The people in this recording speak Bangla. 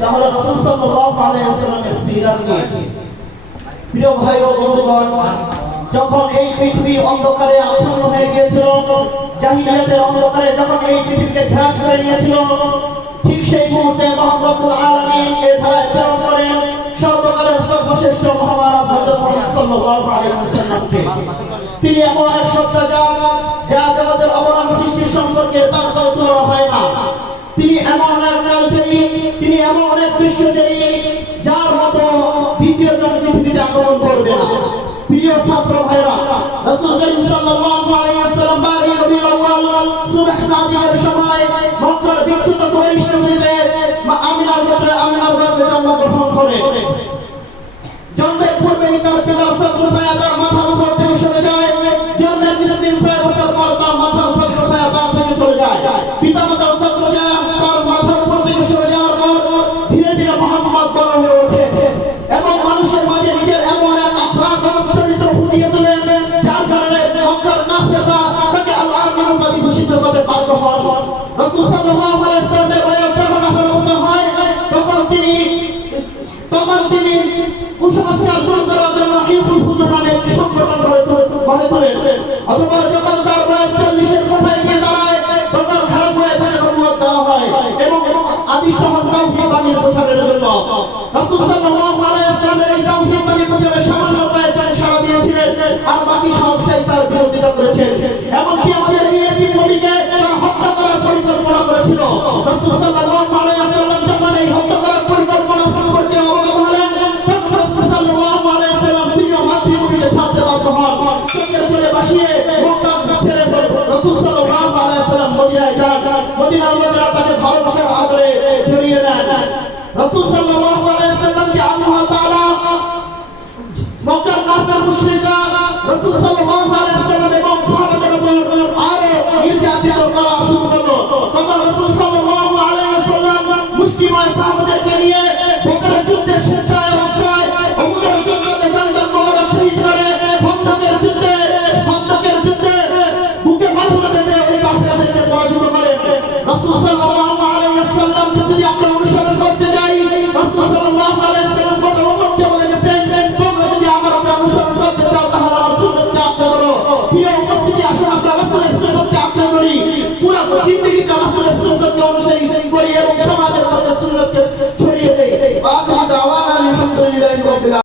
তাহলে রাসূল সাল্লাল্লাহু আলাইহি ওয়াসাল্লামের সিরাত নিয়ে। প্রিয় ভাই ও বন্ধুগণ, যখন এই পৃথিবী অন্ধকারে আচ্ছন্ন হয়ে গিয়েছিল, জাহিলিয়াতের অন্ধকারে যখন এই পৃথিবীকে গ্রাস করে নিয়েছিল, ঠিক সেই মুহূর্তে মহান রব্বুল আলামিন এর ধারায় প্রেরণ করেন সর্বকালের সর্বশ্রেষ্ঠ মহামানব হযরত মুহাম্মদ সাল্লাল্লাহু আলাইহি ওয়াসাল্লামকে। তিনি এমন এক সত্তা যা জগতের অবদান সৃষ্টির সম্পর্কে তার তুলনা হয় না। তিনি এমন এক কালজয়ী, তিনি এমন এক বিশ্বজয়ী, যার মতো দ্বিতীয় জন পৃথিবীতে আগমন করবে না। প্রিয় ছাত্র ভাইরা, রাসূল করিম সাল্লাল্লাহু আলাইহি ওয়াসাল্লাম 12 রবিউল আউয়াল সুবহ সাদিকের সময় মক্কার বিখ্যাত কুরাইশ নগরীতে মা আমিনার পুত্র আমিনার গর্ভে জন্মগ্রহণ করে। জন্মের পূর্বেই তার পিতার ছত্রছায়া তার মাথার উপর থেকে সরে যায়। জন্মের কিছুদিন 6 বছর পর তার মাথার ছত্রছায়া তার থেকে চলে যায়। পিতামাতার ছত্রছায়া তার মাথার উপর থেকে সরে যাওয়ার পর ধীরে ধীরে মুহাম্মদ বড় হয়ে ওঠে এবং মানুষের মাঝে নিজের এমন এক আখলাক এবং চরিত্র ফুটিয়ে তোলে, যার কারণে মক্কার কাফেররা তাকে আল্লাহর নবী ঘোষিত করতে বাধ্য হন। রাসূল সাল্লাল্লাহু আলাইহি ওয়াসাল্লামের বয়স যখন 18 বছর হয়, তখন তিনি কুসংস্কার দূর করার জন্য হিজবুল হুজুর নামে একটি সংগঠন গড়ে তোলেন। অথবা যখন তার বয়স 40-এর কোঠায় গিয়ে দাঁড়ায়, তখন খারাপ হয়ে তাকে নবুয়ত দেওয়া হয় এবং আদিষ্ট হন তাওহীদ বাণীর প্রচারের জন্য। রাসূল সাল্লাল্লাহু আলাইহি ওয়াসাল্লামের এই তাওহীদ বাণীর প্রচারে সামান্য কয়েকজন সাড়া দিয়েছিলেন, আর বাকি সব সেই তার বিরোধিতা করেছেন। এমনকি আমাদের এই এতিম নবীকে তারা হত্যা করার পরিকল্পনা করেছিল। রাসূল সাল্লাল্লাহু আলাইহি ওয়াসাল্লাম যখন এই হত্যা করার পরিকল্পনা সম্পর্কে অবগত হলেন, তখন রাসূল সাল্লাল্লাহু আলাইহি ওয়াসাল্লাম প্রিয় মাতৃভূমিকে ছাড়তে বাধ্য হন। চোখের জলে ভাসিয়ে মক্কা ছেড়ে রাসূল সাল্লাল্লাহু আলাইহি ওয়াসাল্লাম মদিনায় যান। মদিনার লোকেরা তাকে ভালোবাসার আদরে জড়িয়ে নেন। রাসূল সাল্লাল্লাহু আলাইহি ওয়াসাল্লামকে আল্লাহ তাআলা মক্কার কাফের মুশরিকরা রাসূল সাল্লাল্লাহু